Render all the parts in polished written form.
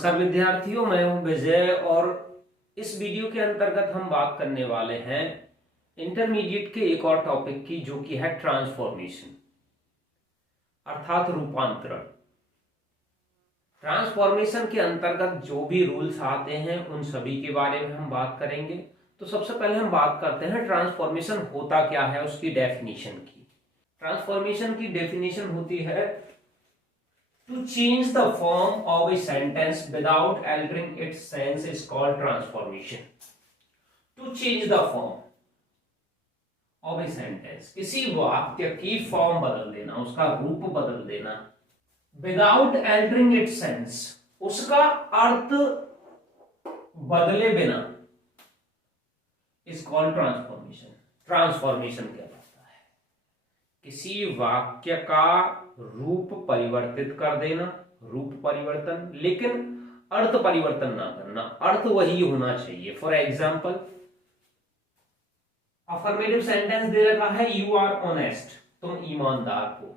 नमस्कार विद्यार्थियों, मैं हूं विजय और इस वीडियो के अंतर्गत हम बात करने वाले हैं इंटरमीडिएट के एक और टॉपिक की, जो कि है ट्रांसफॉर्मेशन अर्थात रूपांतरण। ट्रांसफॉर्मेशन के अंतर्गत जो भी रूल्स आते हैं उन सभी के बारे में हम बात करेंगे। तो सबसे पहले हम बात करते हैं ट्रांसफॉर्मेशन होता क्या है, उसकी डेफिनेशन की। ट्रांसफॉर्मेशन की डेफिनेशन होती है to change the form of a sentence without altering its sense is called transformation. To change the form of a sentence, किसी वाक्य की फॉर्म बदल देना, उसका रूप बदल देना, without altering its sense, उसका अर्थ बदले बिना, is called transformation. ट्रांसफॉर्मेशन कहलाता है किसी वाक्य का रूप परिवर्तित कर देना, रूप परिवर्तन, लेकिन अर्थ परिवर्तन ना करना, अर्थ वही होना चाहिए। फॉर एग्जाम्पल, अफर्मेटिव सेंटेंस दे रखा है यू आर ऑनेस्ट, तुम ईमानदार हो।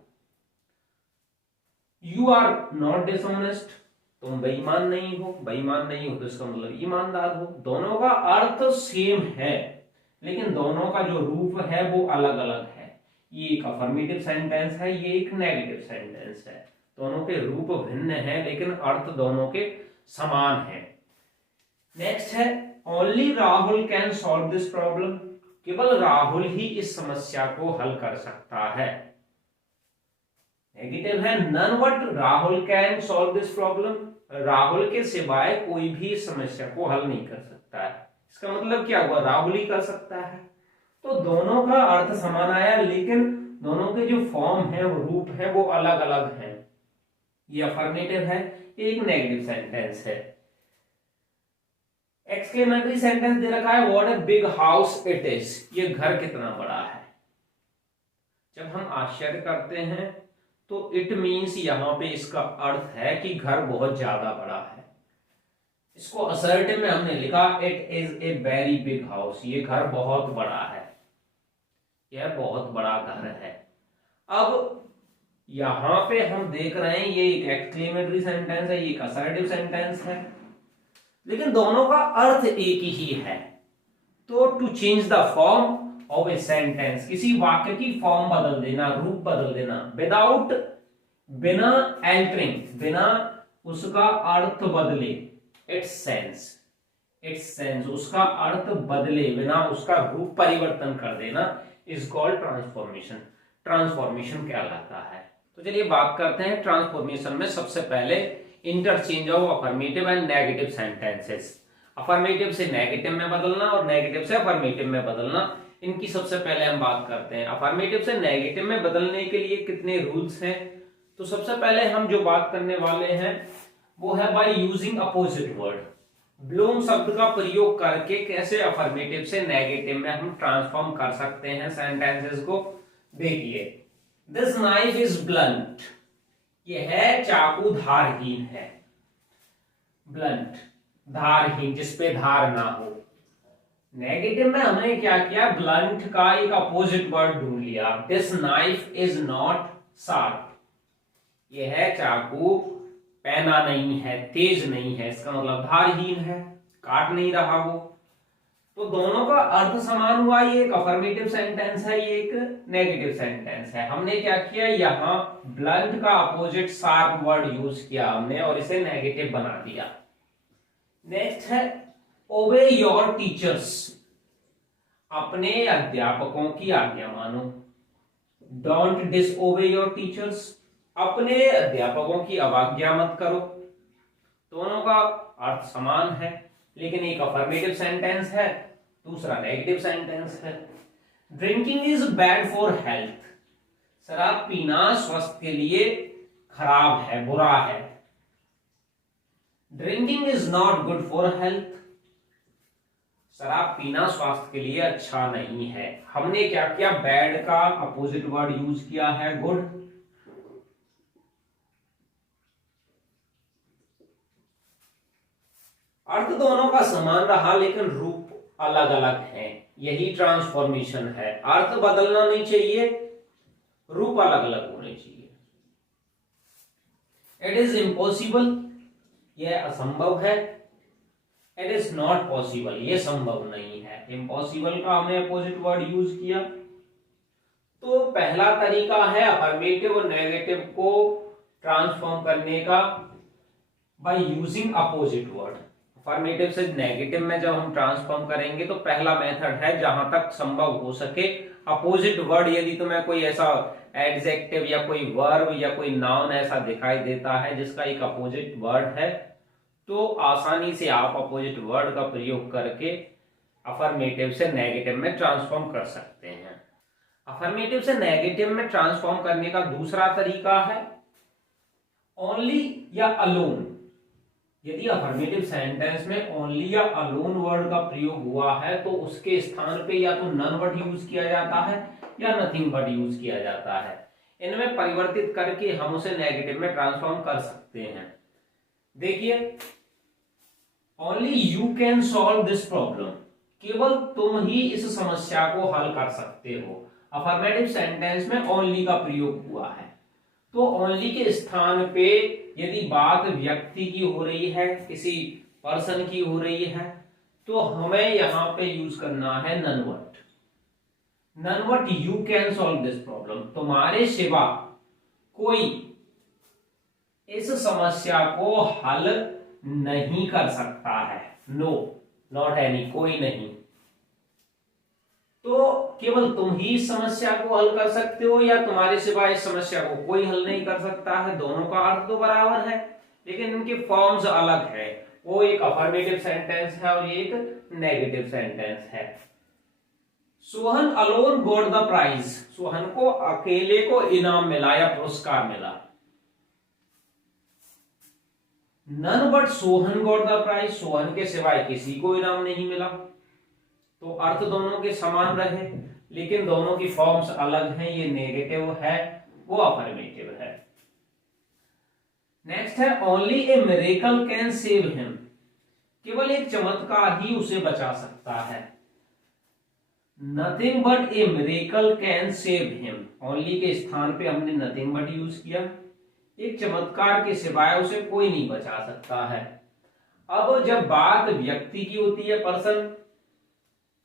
यू आर नॉट डिसऑनेस्ट, तुम बेईमान नहीं हो। बेईमान नहीं हो तो इसका मतलब ईमानदार हो। दोनों का अर्थ सेम है, लेकिन दोनों का जो रूप है वो अलग अलग है। ये एक अफर्मेटिव सेंटेंस है, ये एक नेगेटिव सेंटेंस है। दोनों के रूप भिन्न है, लेकिन अर्थ दोनों के समान है। नेक्स्ट है only Rahul can solve this problem, केवल राहुल ही इस समस्या को हल कर सकता है। नेगेटिव है none but Rahul can solve this problem, Rahul के सिवाय कोई भी इस समस्या को हल नहीं कर सकता है। इसका मतलब क्या हुआ, राहुल ही कर सकता है। तो दोनों का अर्थ समान आया, लेकिन दोनों के जो फॉर्म है, वो रूप है, वो अलग अलग है। ये अफर्मेटिव है, एक नेगेटिव सेंटेंस है। एक्सक्लेमेटरी सेंटेंस दे रखा है what a big house it is, ये घर कितना बड़ा है। जब हम आश्चर्य करते हैं तो इट मीन्स यहां पे इसका अर्थ है कि घर बहुत ज्यादा बड़ा है। इसको असर्टिव में हमने लिखा it is a very big house, ये घर बहुत बड़ा है, यह बहुत बड़ा घर है। अब यहां पे हम देख रहे हैं ये एक एक्सक्लेमेटरी सेंटेंस है, ये एक असर्टिव सेंटेंस है, लेकिन दोनों का अर्थ एक ही है। तो to change the form of a sentence, किसी वाक्य की फॉर्म बदल देना, रूप बदल देना, विदाउट, बिना एल्टरिंग, बिना उसका अर्थ बदले, इट्स सेंस, इट्स सेंस, उसका अर्थ बदले बिना उसका रूप परिवर्तन कर देना, इज कॉल्ड ट्रांसफॉर्मेशन। ट्रांसफॉर्मेशन कहलाता है। तो चलिए बात करते हैं ट्रांसफॉर्मेशन में सबसे पहले interchange of affirmative and negative sentences. Affirmative से नेगेटिव में बदलना और नेगेटिव से अफर्मेटिव में बदलना, इनकी सबसे पहले हम बात करते हैं। अफर्मेटिव से नेगेटिव में बदलने के लिए कितने रूल्स हैं। तो सबसे पहले हम जो बात करने वाले हैं वो है by using opposite word. Bloom शब्द का प्रयोग करके कैसे अफर्मेटिव से नेगेटिव में हम ट्रांसफॉर्म कर सकते हैं सेंटेंसेस को। देखिए, दिस नाइफ इज ब्लंट, यह है चाकू धारहीन है। ब्लंट, धारहीन, जिसपे धार ना हो। नेगेटिव में हमने क्या किया, ब्लंट का एक अपोजिट वर्ड ढूंढ लिया। This knife is not sharp, यह है चाकू पैना नहीं है, तेज नहीं है, इसका मतलब धारहीन है, काट नहीं रहा वो। तो दोनों का अर्थ समान हुआ। ये एक अफर्मेटिव सेंटेंस है, ये एक नेगेटिव सेंटेंस है। हमने क्या किया, यहां ब्लंट का अपोजिट शार्प वर्ड यूज किया हमने और इसे नेगेटिव बना दिया। नेक्स्ट है ओबे योर टीचर्स, अपने अध्यापकों की आज्ञा मानो। डोंट डिसओबे योर टीचर्स, अपने अध्यापकों की अवज्ञा मत करो। दोनों का अर्थ समान है, लेकिन एक अफर्मेटिव सेंटेंस है, दूसरा नेगेटिव सेंटेंस है। Drinking is bad for health, शराब पीना स्वास्थ्य के लिए खराब है, बुरा है। Drinking is not good for health, शराब पीना स्वास्थ्य के लिए अच्छा नहीं है। हमने क्या किया, बैड का अपोजिट वर्ड यूज किया है, गुड। अर्थ दोनों का समान रहा, लेकिन रूप अलग अलग है। यही ट्रांसफॉर्मेशन है। अर्थ बदलना नहीं चाहिए, रूप अलग अलग होने चाहिए। इट इज इम्पॉसिबल, यह असंभव है, इट इज नॉट पॉसिबल, ये संभव नहीं है। इम्पॉसिबल का हमने अपोजिट वर्ड यूज किया। तो पहला तरीका है अफर्मेटिव और नेगेटिव को ट्रांसफॉर्म करने का by using opposite word. Affirmative से नेगेटिव में जब हम ट्रांसफॉर्म करेंगे तो पहला मेथड है जहां तक संभव हो सके अपोजिट वर्ड, यदि तुम्हें कोई ऐसा एडजेक्टिव या कोई वर्ब या कोई नाउन ऐसा दिखाई देता है जिसका एक अपोजिट वर्ड है, तो आसानी से आप अपोजिट वर्ड का प्रयोग करके अफर्मेटिव से नेगेटिव में ट्रांसफॉर्म कर सकते हैं। अफर्मेटिव से नेगेटिव में ट्रांसफॉर्म करने का दूसरा तरीका है ओनली या अलोन। यदि अफर्मेटिव सेंटेंस में ओनली या अलोन वर्ड का प्रयोग हुआ है तो उसके स्थान पे या तो नन बट यूज किया जाता है या नथिंग बट यूज किया जाता है। इनमें परिवर्तित करके हम उसे नेगेटिव में ट्रांसफॉर्म कर सकते हैं। देखिए, only you can solve this problem, केवल तुम ही इस समस्या को हल कर सकते हो। अफर्मेटिव सेंटेंस में ओनली का प्रयोग हुआ है, तो ओनली के स्थान पे यदि बात व्यक्ति की हो रही है, किसी पर्सन की हो रही है, तो हमें यहां पे यूज करना है none but. None but you can solve this problem, तुम्हारे सिवा कोई इस समस्या को हल नहीं कर सकता है। नो, नॉट एनी, कोई नहीं। तो केवल तुम ही इस समस्या को हल कर सकते हो या तुम्हारे सिवा इस समस्या को कोई हल नहीं कर सकता है। दोनों का अर्थ तो बराबर है, लेकिन इनके फॉर्म्स अलग है। वो एक अफर्मेटिव सेंटेंस है और एक नेगेटिव सेंटेंस है। Sohan alone got the prize, Sohan को अकेले को इनाम मिला या पुरस्कार मिला। None but Sohan got the prize, Sohan के सिवाय किसी को इनाम नहीं मिला। तो अर्थ दोनों के समान रहे, लेकिन दोनों की फॉर्म्स अलग हैं। ये नेगेटिव है, वो अफर्मेटिव है। नेक्स्ट है only A miracle can save him, केवल एक चमत्कार ही उसे बचा सकता है। Nothing but A miracle can save him, only के स्थान पे हमने नथिंग बट यूज किया। एक चमत्कार के सिवाय उसे कोई नहीं बचा सकता है। अब जब बात व्यक्ति की होती है, पर्सन,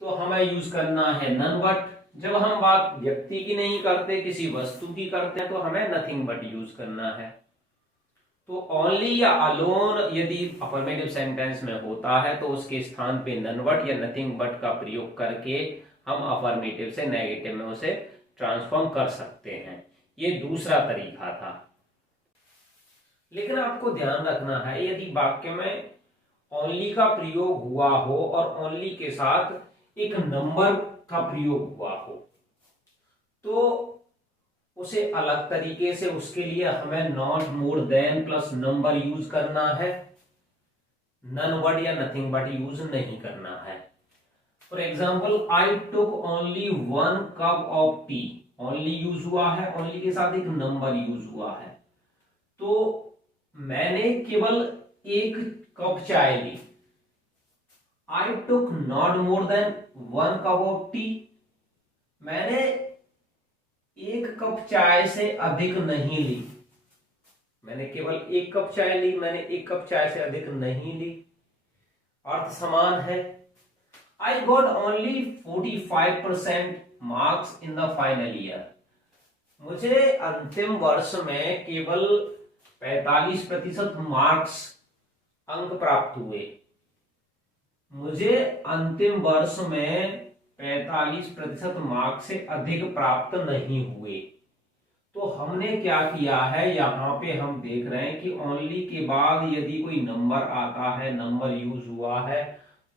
तो हमें यूज करना है नन बट। जब हम बात व्यक्ति की नहीं करते, किसी वस्तु की करते हैं, तो हमें नथिंग बट यूज करना है। तो ओनली या अलोन यदि अफर्मेटिव सेंटेंस में होता है तो उसके स्थान पे नन बट या नथिंग बट का प्रयोग करके हम अफर्मेटिव से नेगेटिव में उसे ट्रांसफॉर्म कर सकते हैं। ये दूसरा तरीका था। लेकिन आपको ध्यान रखना है, यदि वाक्य में ओनली का प्रयोग हुआ हो और ओनली के साथ एक नंबर का प्रयोग हुआ हो, तो उसे अलग तरीके से, उसके लिए हमें not more than plus number use करना है। नन बट या नथिंग बट यूज नहीं करना है। For example, I took only 1 cup of T, only use हुआ है, ओनली के साथ एक नंबर यूज हुआ है, तो मैंने केवल 1 कप चाय ली। I took not more than 1 cup of tea, मैंने 1 कप चाय से अधिक नहीं ली। मैंने केवल 1 कप चाय ली, मैंने 1 कप चाय से अधिक नहीं ली। अर्थ समान है। I got only 45% marks in the final year, मुझे अंतिम वर्ष में केवल 45% मार्क्स, अंक प्राप्त हुए। मुझे अंतिम वर्ष में 45% मार्क्स से अधिक प्राप्त नहीं हुए। तो हमने क्या किया है, यहाँ पे हम देख रहे हैं कि ओनली के बाद यदि कोई नंबर आता है, नंबर यूज हुआ है,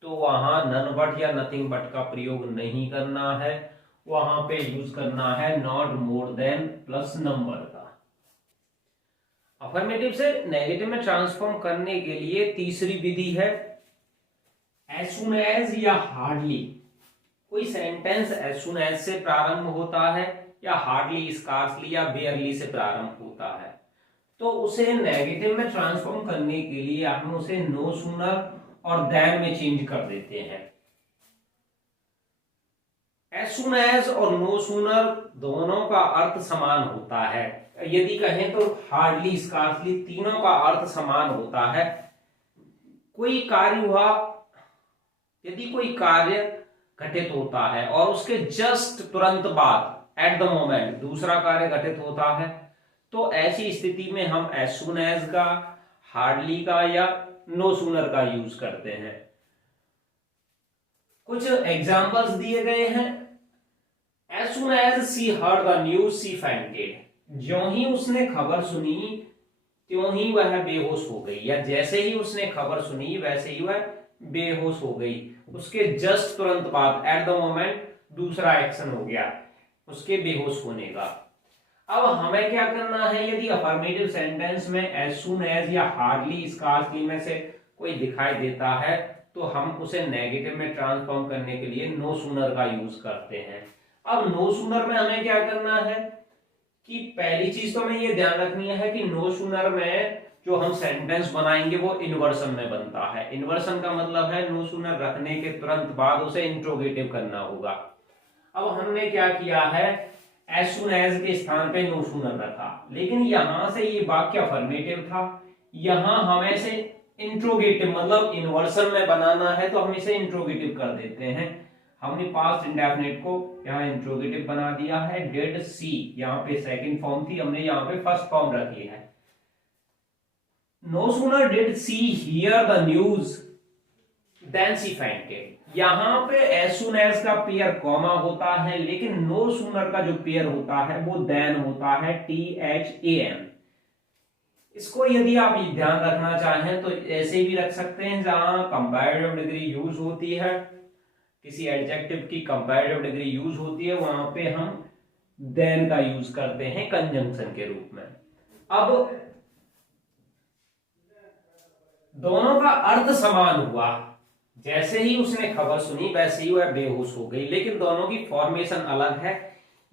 तो वहां नन बट या नथिंग बट का प्रयोग नहीं करना है। वहां पे यूज करना है not more than plus number का। अफर्मेटिव से नेगेटिव में ट्रांसफॉर्म करने के लिए तीसरी विधि है एज सुन एज या हार्डली। कोई सेंटेंस एज सुन एज से प्रारंभ होता है या हार्डली, स्कार्सली या बेयरली से प्रारंभ होता है, तो उसे नेगेटिव में ट्रांसफॉर्म करने के लिए हम उसे नो सूनर और देन में चेंज कर देते हैं। एज सुन एज और नो सूनर दोनों का अर्थ समान होता है। यदि कहें तो हार्डली, स्कार्सली, तीनों का अर्थ समान होता है। कोई कार्य हुआ, यदि कोई कार्य घटित होता है और उसके जस्ट तुरंत बाद एट द मोमेंट दूसरा कार्य घटित होता है, तो ऐसी स्थिति में हम एज सुन एज का, हार्डली का या नो सूनर का यूज करते हैं। कुछ एग्जांपल्स दिए गए हैं। As soon as she heard the news she fainted, ज्यों ही उसने खबर सुनी त्यों ही वह बेहोश हो गई, या जैसे ही उसने खबर सुनी वैसे ही वह बेहोश हो गई। उसके जस्ट तुरंत बाद एट द मोमेंट दूसरा एक्शन हो गया उसके बेहोश होने का। अब हमें क्या करना है, यदि अफर्मेटिव सेंटेंस में एज सुन एज या हार्डली स्कार्सली में से कोई दिखाई देता है तो हम उसे नेगेटिव में ट्रांसफॉर्म करने के लिए नो सूनर का यूज करते हैं। अब नो सूनर में हमें क्या करना है कि पहली चीज तो हमें ये ध्यान रखनी है कि नो सूनर में जो हम सेंटेंस बनाएंगे वो इन्वर्सन में बनता है। इन्वर्सन का मतलब है नो सूनर रखने के तुरंत बाद उसे इंट्रोगेटिव करना होगा। अब हमने क्या किया है, एज सुन एज के स्थान पे नो सूनर रखा, लेकिन यहां से ये वाक्य अफर्मेटिव था, यहां हमें से इंट्रोगेटिव मतलब इन्वर्सन में बनाना है तो हम इसे इंट्रोगेटिव कर देते हैं। हमने पास्ट इंडेफिनिट को यहाँ इंट्रोगेटिव बना दिया है। डिड सी यहाँ पे सेकंड फॉर्म थी, हमने यहाँ पे फर्स्ट फॉर्म रखी है। No sooner did she hear the news then she fainted. यहां पे एज सुन एज का पेयर कॉमा होता है, लेकिन नो सूनर का जो पेयर होता है वो देन होता है, THAN। इसको यदि आप ध्यान रखना चाहें तो ऐसे भी रख सकते हैं, जहां कंपैरेटिव डिग्री यूज होती है, किसी एडजेक्टिव की कंपैरेटिव डिग्री यूज होती है, वहां पे हम देन का यूज करते हैं कंजंक्शन के रूप में। अब दोनों का अर्थ समान हुआ, जैसे ही उसने खबर सुनी वैसे ही वह बेहोश हो गई, लेकिन दोनों की फॉर्मेशन अलग है।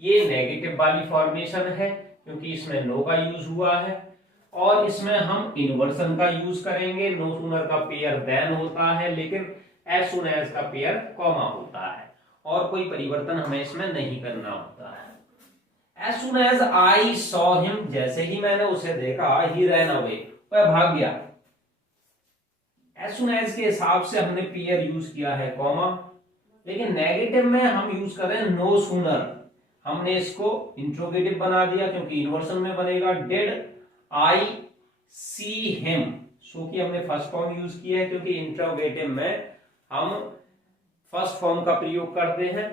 ये नेगेटिव वाली फॉर्मेशन है क्योंकि इसमें नो का यूज हुआ है, और इसमें हम इन्वर्सन का यूज करेंगे। नो सूनर का पेयर देन होता है, लेकिन एज सुन एज का पेयर कॉमा होता है, और कोई परिवर्तन हमें इसमें नहीं करना होता है। As soon as I saw him, जैसे ही मैंने उसे देखा, ही रैन अवे, वह भाग गया। एज सुन एज के हिसाब से हमने पेयर यूज किया है कॉमा, लेकिन नेगेटिव में हम यूज कर रहे हैं नो सूनर। हमने इसको इंट्रोगेटिव बना दिया क्योंकि इन्वर्सन में बनेगा। डिड आई सी हिम, सो कि हमने फर्स्ट फॉर्म यूज किया है क्योंकि इंट्रोगेटिव में हम फर्स्ट फॉर्म का प्रयोग करते हैं।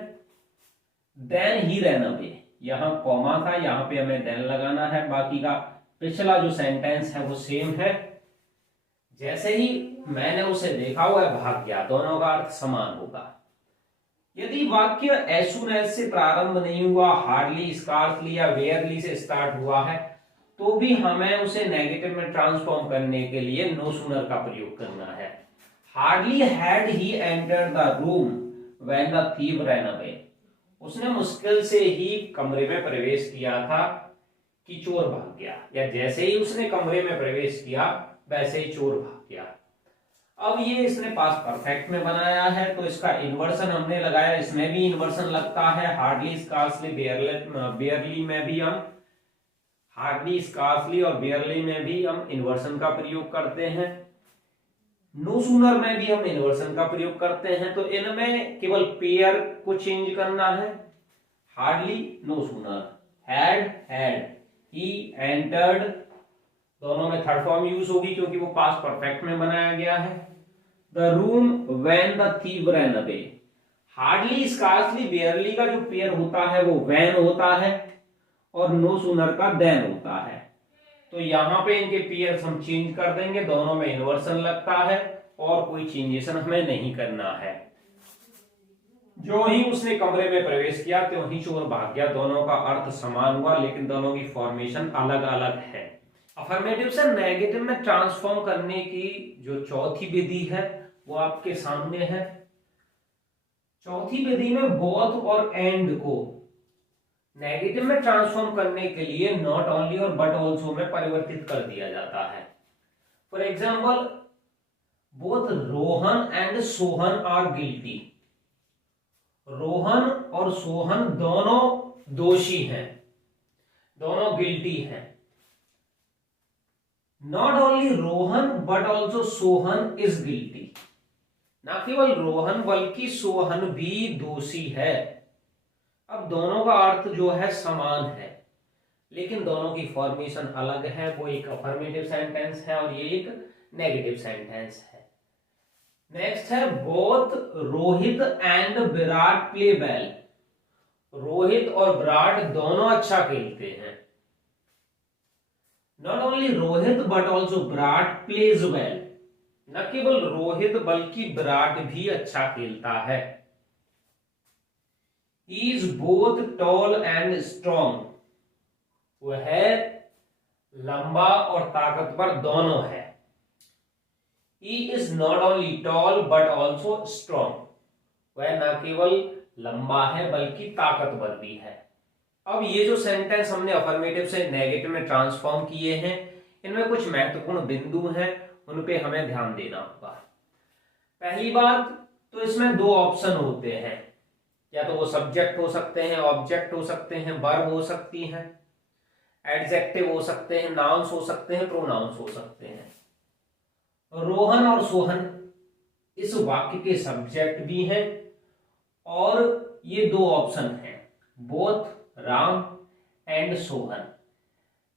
देन ही रैन अवे, यहां कॉमा था, यहां पे हमें देन लगाना है। बाकी का पिछला जो सेंटेंस है वो सेम है। जैसे ही मैंने उसे देखा वह भाग गया, दोनों का अर्थ समान होगा। यदि वाक्य एज सुन एज से प्रारंभ नहीं हुआ, हार्डली, स्कार्सली या वेयरली से स्टार्ट हुआ है, तो भी हमें उसे नेगेटिव में ट्रांसफॉर्म करने के लिए नो सूनर का प्रयोग करना है। Hardly had he entered the room when the thief ran away, उसने मुश्किल से ही कमरे में प्रवेश किया था कि चोर भाग गया, या जैसे ही उसने कमरे में प्रवेश किया वैसे ही चोर भाग गया। अब ये इसने पास्ट परफेक्ट में बनाया है तो इसका इन्वर्सन हमने लगाया, इसमें भी इन्वर्सन लगता है। हार्डली, स्कार्सली, बेयरली में भी हम हार्डली, स्कार्सली और बेयरली में भी हम इन्वर्सन का प्रयोग करते हैं। नो सूनर में भी हम इन्वर्सन का प्रयोग करते हैं। तो इनमें केवल पेयर को चेंज करना है। Hardly, no sooner, had, he entered, दोनों में थर्ड फॉर्म यूज होगी क्योंकि वो पास्ट परफेक्ट में बनाया गया है। The room when the thief ran away, hardly, scarcely, बेयरली का जो पेयर होता है वो व्हेन होता है और नो सूनर का देन होता है। तो यहां पे इनके पेयर्स हम चेंज कर देंगे, दोनों में इन्वर्सन लगता है और कोई चेंजेशन हमें नहीं करना है। जो ही उसने कमरे में प्रवेश किया त्यों ही चोर भाग गया, दोनों का अर्थ समान हुआ लेकिन दोनों की फॉर्मेशन अलग अलग है। अफर्मेटिव से नेगेटिव में ट्रांसफॉर्म करने की जो चौथी विधि है वो आपके सामने है। चौथी विधि में बोथ और एंड को नेगेटिव में ट्रांसफॉर्म करने के लिए नॉट ओनली और बट ऑल्सो में परिवर्तित कर दिया जाता है। For example, both Rohan and Sohan are guilty, Rohan और सोहन दोनों दोषी हैं, दोनों गिल्टी हैं। Not only Rohan but also Sohan is guilty. ना केवल रोहन बल्कि सोहन भी दोषी है। अब दोनों का अर्थ जो है समान है, लेकिन दोनों की फॉर्मेशन अलग है। वो एक अफर्मेटिव सेंटेंस है और ये एक नेगेटिव सेंटेंस है। नेक्स्ट है both Rohit and Virat play well. Rohit और विराट दोनों अच्छा खेलते हैं। Not only Rohit but also Virat pledge well. न केवल रोहित बल्कि विराट भी अच्छा खेलता है। He is both tall and strong. वह लंबा और ताकतवर दोनों है। He is not only tall but also strong. वह न केवल लंबा है बल्कि ताकतवर भी है। अब ये जो सेंटेंस हमने अफर्मेटिव से नेगेटिव में ट्रांसफॉर्म किए हैं, इनमें कुछ महत्वपूर्ण बिंदु हैं, उन पे हमें ध्यान देना होगा। पहली बात तो इसमें दो ऑप्शन होते हैं, या तो वो सब्जेक्ट हो सकते हैं, ऑब्जेक्ट हो सकते हैं, वर्ब हो सकती हैं, एडजेक्टिव हो सकते हैं, नाउन्स हो सकते हैं, प्रोनाउंस हो सकते हैं। रोहन और सोहन इस वाक्य के सब्जेक्ट भी हैं और ये दो ऑप्शन हैं, बोथ राम एंड सोहन।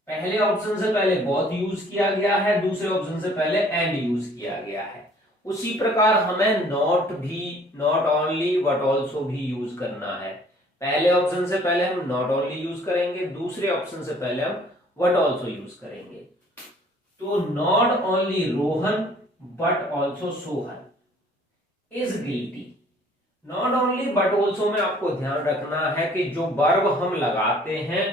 पहले ऑप्शन से पहले बोथ यूज किया गया है, दूसरे ऑप्शन से पहले एंड यूज किया गया है। उसी प्रकार हमें नॉट भी, नॉट ओनली बट ऑल्सो भी यूज करना है। पहले ऑप्शन से पहले हम नॉट ओनली यूज करेंगे, दूसरे ऑप्शन से पहले हम बट ऑल्सो यूज करेंगे। तो not only Rohan but also Sohan is guilty. Not only but also में आपको ध्यान रखना है कि जो वर्ब हम लगाते हैं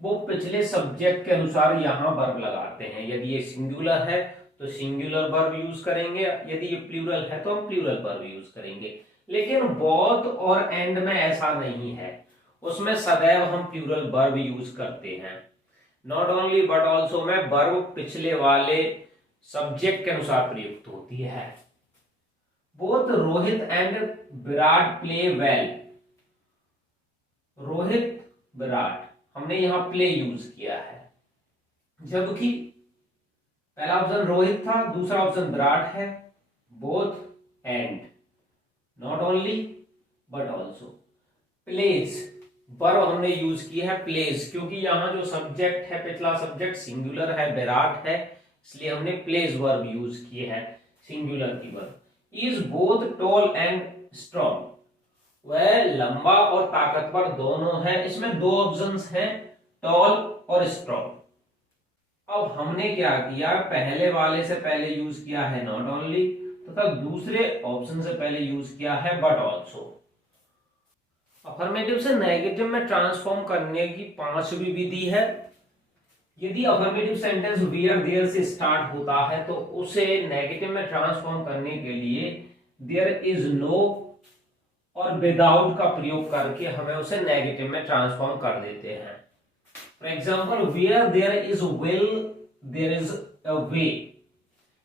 वो पिछले सब्जेक्ट के अनुसार यहां वर्ब लगाते हैं। यदि ये सिंगुलर है तो सिंगुलर वर्ब यूज करेंगे, यदि ये प्लूरल है तो हम प्लूरल वर्ब यूज करेंगे। लेकिन बोथ और एंड में ऐसा नहीं है, उसमें सदैव हम प्लूरल वर्ब यूज करते हैं। नॉट ओनली बट ऑल्सो में वर्ब पिछले वाले सब्जेक्ट के अनुसार प्रयुक्त होती है। Both Rohit and Virat play well. Rohit Virat, हमने यहां प्ले यूज किया है, जबकि पहला ऑप्शन रोहित था, दूसरा ऑप्शन विराट है। Both and, not only but also. प्लेज वर्ब हमने यूज किया है प्लेज, क्योंकि यहां जो सब्जेक्ट है, पिछला सब्जेक्ट सिंगुलर है, विराट है, इसलिए हमने प्लेज वर्ब यूज किए हैं, सिंगुलर की verb. Is both tall and strong. वह लंबा और ताकतवर दोनों है। इसमें दो ऑप्शंस हैं, टॉल और स्ट्रॉन्ग। अब हमने क्या किया, पहले वाले से पहले यूज किया है नॉट ओनली, तथा दूसरे ऑप्शन से पहले यूज किया है बट ऑल्सो। अफर्मेटिव से नेगेटिव में ट्रांसफॉर्म करने की पांचवी विधि है। यदि अफर्मेटिव सेंटेंस वेयर देयर से स्टार्ट होता है तो उसे नेगेटिव में ट्रांसफॉर्म करने के लिए देयर इज नो और विदाउट का प्रयोग करके हमें उसे नेगेटिव में ट्रांसफॉर्म कर देते हैं। For example, where there is will there is a way.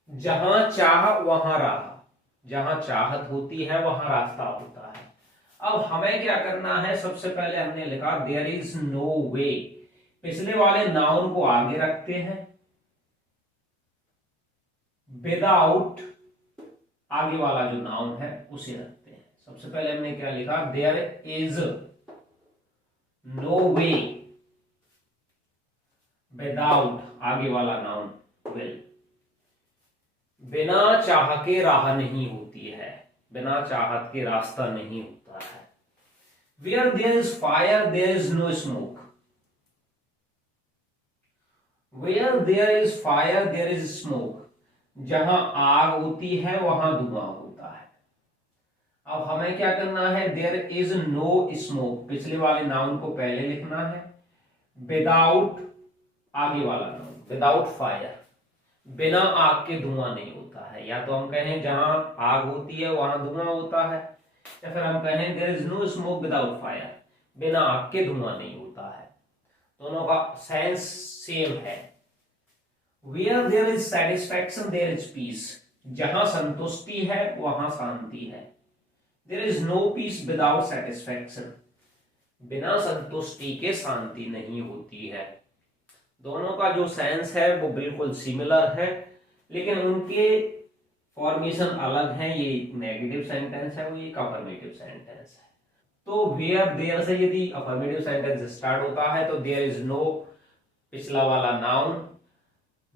जहां चाह वहां राह, जहां चाहत होती है वहां रास्ता होता है। अब हमें क्या करना है, सबसे पहले हमने लिखा देयर इज नो वे। पिछले वाले नाउन को आगे रखते हैं, विदाउट आगे वाला जो नाउन है उसे रखते हैं। सबसे पहले हमने क्या लिखा, there is no way, without आगे वाला नाउन विल। बिना चाह के राह नहीं होती है, बिना चाहत के रास्ता नहीं होता है। Where there is fire there is no smoke. Where there is fire there is smoke. जहां आग होती है वहां धुआं होता है। अब हमें क्या करना है, देयर इज नो स्मोक, पिछले वाले नाउन को पहले लिखना है, विदाउट आगे वाला नाउन, विदाउट फायर, बिना आग के धुआं नहीं होता है। या तो हम कहें जहां आग होती है वहां धुआं होता है, या फिर हम कहें there is no smoke without fire, बिना आग के धुआं नहीं होता है। दोनों का सेंस सेम है। Where there is satisfaction there is peace. जहां संतुष्टि है वहां शांति है। There is no peace without satisfaction. बिना संतुष्टि के शांति नहीं होती है। दोनों का जो सेंस है वो बिल्कुल सिमिलर है, लेकिन उनके फॉर्मेशन अलग है। ये नेगेटिव सेंटेंस है, वो एक अफर्मेटिव सेंटेंस है। तो वेयर देयर से यदि अफर्मेटिव सेंटेंस स्टार्ट होता है तो देयर इज नो पिछला वाला नाउन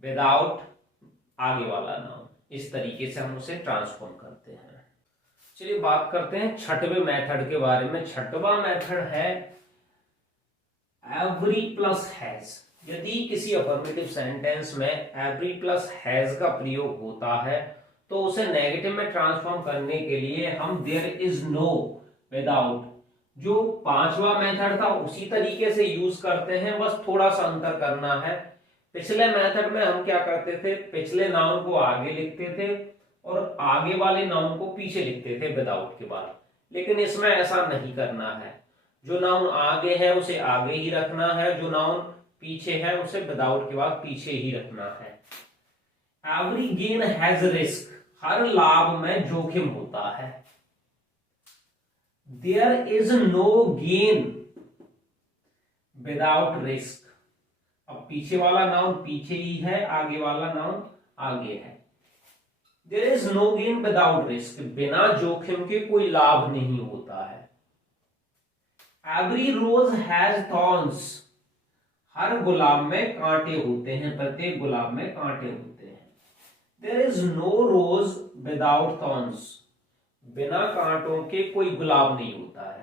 विदाउट आगे वाला नाउन, इस तरीके से हम उसे ट्रांसफॉर्म करते हैं। चलिए बात करते हैं छठवें मेथड के बारे में। छठवां मेथड है एवरी प्लस हैज। यदि किसी अफर्मेटिव सेंटेंस में एवरी प्लस हैज का प्रयोग होता है तो उसे नेगेटिव में ट्रांसफॉर्म करने के लिए हम देयर इज नो विदाउट, जो पांचवा मेथड था उसी तरीके से यूज करते हैं, बस थोड़ा सा अंतर करना है। पिछले मेथड में हम क्या करते थे, पिछले नाउन को आगे लिखते थे और आगे वाले नाउन को पीछे लिखते थे विदाउट के बाद, लेकिन इसमें ऐसा नहीं करना है। जो नाउन आगे है उसे आगे ही रखना है, जो नाउन पीछे है उसे विदाउट के बाद पीछे ही रखना है। एवरी गेन हैज रिस्क, हर लाभ में जोखिम होता है। There is no gain without risk, अब पीछे वाला नाउन पीछे ही है, आगे वाला नाउन आगे है। There is no gain without risk, बिना जोखिम के कोई लाभ नहीं होता है। एवरी रोज हैज थॉर्न्स, हर गुलाब में कांटे होते हैं, प्रत्येक गुलाब में कांटे होते हैं। There is no rose without thorns, बिना कांटों के कोई गुलाब नहीं होता है।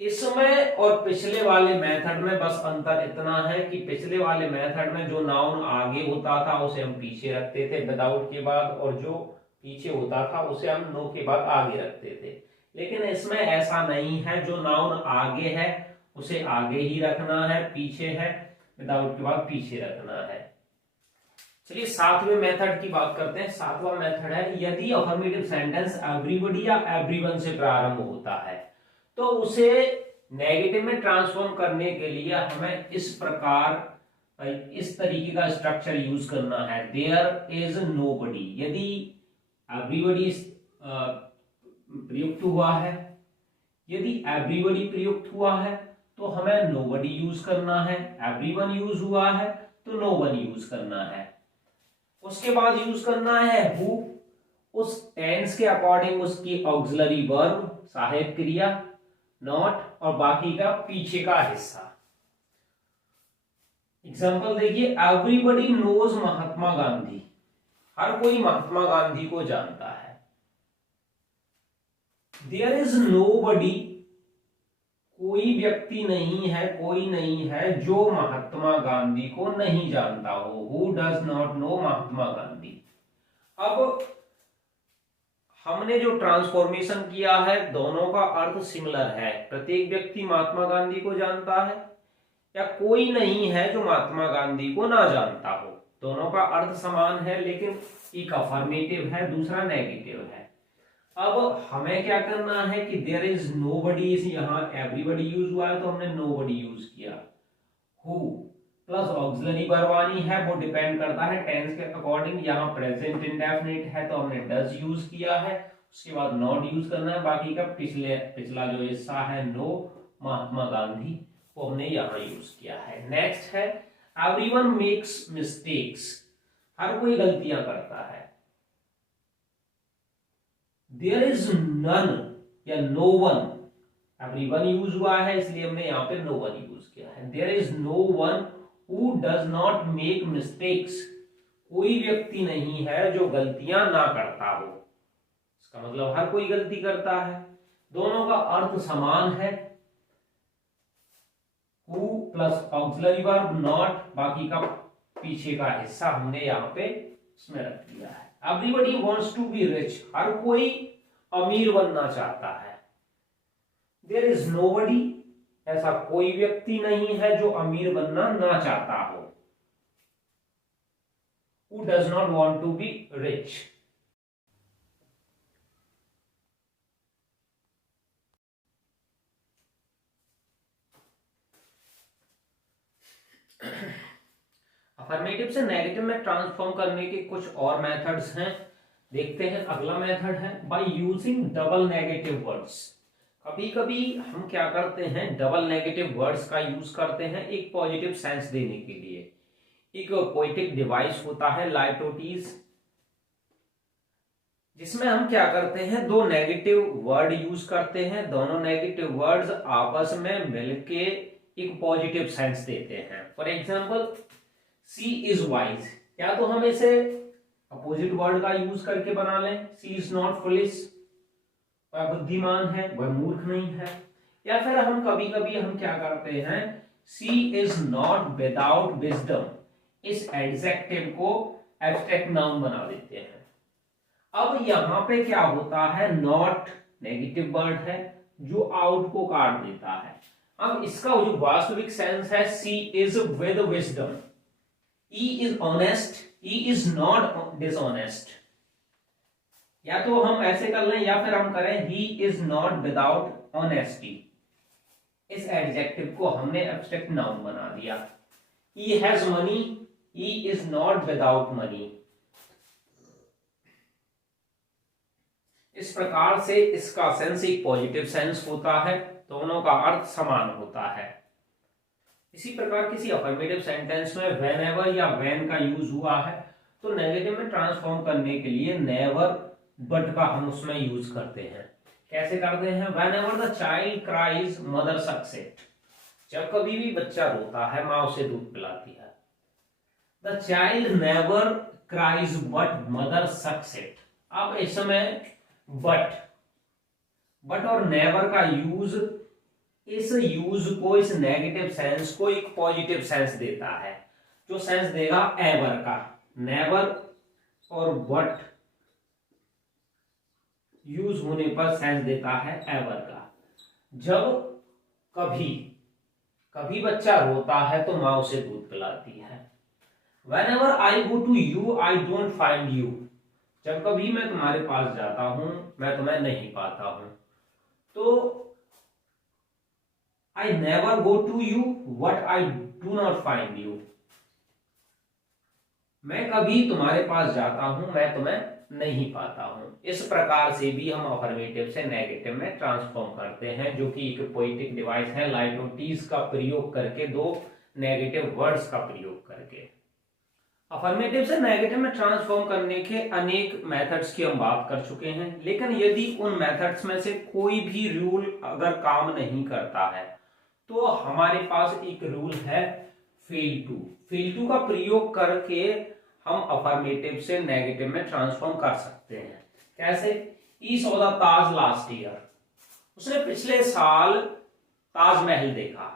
इसमें और पिछले वाले मेथड में बस अंतर इतना है कि पिछले वाले मेथड में जो नाउन आगे होता था उसे हम पीछे रखते थे विदाउट के बाद, और जो पीछे होता था उसे हम नो के बाद आगे रखते थे। लेकिन इसमें ऐसा नहीं है, जो नाउन आगे है उसे आगे ही रखना है, पीछे है विदाउट के बाद पीछे रखना है। चलिए सातवें मेथड की बात करते हैं। सातवां मेथड है यदि अफर्मेटिव सेंटेंस एवरीबॉडी या एवरीवन से प्रारंभ होता है तो उसे नेगेटिव में ट्रांसफॉर्म करने के लिए हमें इस प्रकार इस तरीके का स्ट्रक्चर यूज करना है। देयर इज नोबडी, यदि एवरीबॉडी प्रयुक्त हुआ है, यदि एवरीबॉडी प्रयुक्त हुआ है तो हमें नोबडी यूज करना है। एवरीवन यूज हुआ है तो नो वन यूज करना है। उसके बाद यूज करना है हु, उस टेंस के अकॉर्डिंग उसकी ऑक्सिलरी वर्ब सहायक क्रिया, नॉट और बाकी का पीछे का हिस्सा। एग्जांपल देखिए, एवरीबॉडी नोज महात्मा गांधी, हर कोई महात्मा गांधी को जानता है। देयर इज नोबडी, कोई व्यक्ति नहीं है, कोई नहीं है जो महात्मा गांधी को नहीं जानता हो। Who does not know Mahatma Gandhi. अब हमने जो ट्रांसफॉर्मेशन किया है दोनों का अर्थ सिमिलर है। प्रत्येक व्यक्ति महात्मा गांधी को जानता है या कोई नहीं है जो महात्मा गांधी को ना जानता हो, दोनों का अर्थ समान है, लेकिन एक अफर्मेटिव है दूसरा नेगेटिव है। अब हमें क्या करना है कि देयर इज नोबडी, यहां एवरीबॉडी यूज हुआ है तो हमने नोबडी यूज किया। हु प्लस ऑक्सिलरी वर्ब आनी है, वो डिपेंड करता है टेंस के अकॉर्डिंग। यहाँ प्रेजेंट इंडेफिनिट है तो हमने डज यूज किया है, उसके बाद नॉट यूज करना है। बाकी का पिछला जो हिस्सा है नो महात्मा गांधी, वो हमने यहाँ यूज किया है। नेक्स्ट है एवरीवन मेक्स मिस्टेक्स, हर कोई गलतियां करता है। देयर इज नन या नो वन, एवरीवन यूज हुआ है इसलिए हमने यहाँ पे नो वन यूज किया है। There is no one who does not make mistakes, कोई व्यक्ति नहीं है जो गलतियां ना करता हो। इसका मतलब हर कोई गलती करता है। दोनों का अर्थ समान है। Who plus auxiliary verb not, बाकी का पीछे का हिस्सा हमने यहाँ पे इसमें रख दिया है। Everybody wants to be rich, हर कोई अमीर बनना चाहता है। देयर इज नोबडी, ऐसा कोई व्यक्ति नहीं है जो अमीर बनना ना चाहता हो। Who does not want to be rich? Affirmative से नेगेटिव में ट्रांसफॉर्म करने के कुछ और मेथड्स हैं, देखते हैं। अगला मेथड है by using double negative words. कभी कभी हम क्या करते हैं, डबल नेगेटिव वर्ड्स का यूज करते हैं एक पॉजिटिव सेंस देने के लिए। एक पोएटिक डिवाइस होता है लाइटोटीज, जिसमें हम क्या करते हैं, दो नेगेटिव वर्ड यूज करते हैं, दोनों नेगेटिव वर्ड्स आपस में मिलके एक पॉजिटिव सेंस देते हैं। For example, she is wise, या तो हम इसे अपोजिट वर्ड का यूज करके बना लें, सी इज नॉट फुलिश, वह बुद्धिमान है, वह मूर्ख नहीं है। या फिर हम कभी कभी हम क्या करते हैं, सी इज नॉट विदाउट विजडम, इस एडजेक्टिव को एब्स्ट्रैक्ट नाउन बना देते हैं। अब यहां पे क्या होता है, नॉट नेगेटिव वर्ड है जो आउट को काट देता है। अब इसका जो वास्तविक सेंस है, she is with wisdom, he is honest, he is not dishonest. या तो हम ऐसे कर लें, या फिर हम करें he is not without honesty, इस एडजेक्टिव को हमने एब्स्ट्रैक्ट नाउन बना दिया। He has money, he is not without money. इस प्रकार से इसका सेंस एक पॉजिटिव सेंस होता है, दोनों का अर्थ समान होता है। इसी प्रकार किसी अफर्मेटिव सेंटेंस में व्हेनेवर या व्हेन का यूज हुआ है, तो नेगेटिव में ट्रांसफॉर्म करने के लिए नेवर बट का हम उसमें यूज करते हैं। कैसे करते हैं, whenever the child cries mother sucks it, जब कभी भी बच्चा रोता है माँ उसे दूध पिलाती है। The child never cries but mother sucks it. अब इसमें बट और नेवर का यूज, इस यूज को, इस नेगेटिव सेंस को एक पॉजिटिव सेंस देता है, जो सेंस देगा एवर का। नेवर और बट यूज होने पर सेंस देता है एवर का। जब कभी बच्चा रोता है तो माँ उसे दूध पिलाती है। Whenever I go to you, I don't find you, जब कभी मैं तुम्हारे पास जाता हूं मैं तुम्हें नहीं पाता हूं। तो I never go to you, what I do not find you, मैं कभी तुम्हारे पास जाता हूं मैं तुम्हें नहीं पाता हूं। इस प्रकार से भी हम अफर्मेटिव से नेगेटिव में ट्रांसफॉर्म करते हैं, जो कि एक पोएटिक डिवाइस है लाइटोटीज का प्रयोग करके, दो नेगेटिव वर्ड्स का प्रयोग करके। अफर्मेटिव से नेगेटिव में ट्रांसफॉर्म करने के अनेक मेथड्स की हम बात कर चुके हैं, लेकिन यदि उन मेथड्स में से कोई भी रूल अगर काम नहीं करता है तो हमारे पास एक रूल है फेल टू का प्रयोग करके हम अफर्मेटिव से नेगेटिव में ट्रांसफॉर्म कर सकते हैं। कैसे, he saw the Taj last year, उसने पिछले साल ताजमहल देखा।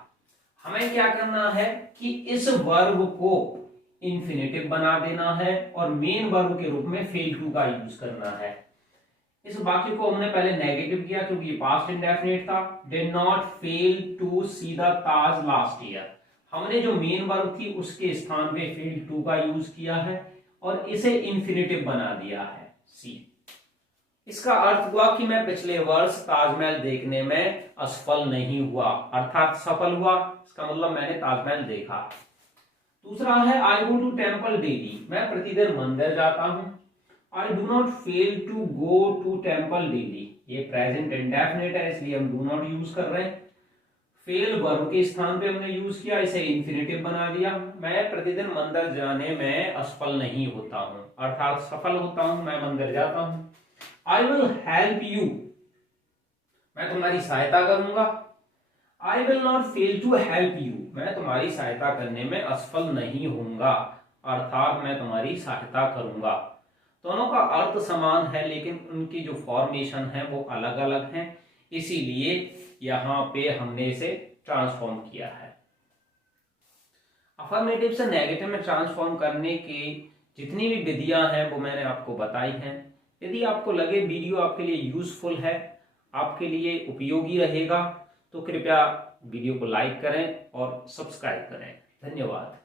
हमें क्या करना है कि इस वर्ब को इंफिनिटिव बना देना है और मेन वर्ब के रूप में फेल टू का यूज करना है। इस वाक्य को हमने पहले नेगेटिव किया क्योंकि ये पास्ट इंडेफिनिट था। Did not fail to see the Taj last year, हमने जो मेन वर्ब थी उसके स्थान पे फेल टू का यूज किया है और इसे इंफिनिटिव बना दिया है सी। इसका अर्थ हुआ कि मैं पिछले वर्ष ताजमहल देखने में असफल नहीं हुआ, अर्थात सफल हुआ। इसका मतलब मैंने ताजमहल देखा। दूसरा है I go to temple daily, मैं प्रतिदिन मंदिर जाता हूं। I do not fail to go to temple daily, ये प्रेजेंट इंडेफिनिट है इसलिए हम डू नॉट यूज कर रहे हैं। फेल वर्ब के स्थान पे हमने यूज किया, इसे इंफिनिटिव बना दिया। मैं प्रतिदिन मंदिर जाने में असफल नहीं होता हूं, अर्थात सफल होता हूं, मैं मंदिर जाता हूं। आई विल हेल्प यू, मैं तुम्हारी सहायता करूंगा। I will not fail to help you, मैं तुम्हारी सहायता करने में असफल नहीं होऊंगा, अर्थात मैं तुम्हारी सहायता करूंगा। दोनों का अर्थ समान है लेकिन उनकी जो फॉर्मेशन है वो अलग अलग है, इसीलिए यहां पे हमने इसे ट्रांसफॉर्म किया है। अफर्मेटिव से नेगेटिव में ट्रांसफॉर्म करने की जितनी भी विधियां हैं वो मैंने आपको बताई हैं। यदि आपको लगे वीडियो आपके लिए यूजफुल है, आपके लिए उपयोगी रहेगा, तो कृपया वीडियो को लाइक करें और सब्सक्राइब करें। धन्यवाद।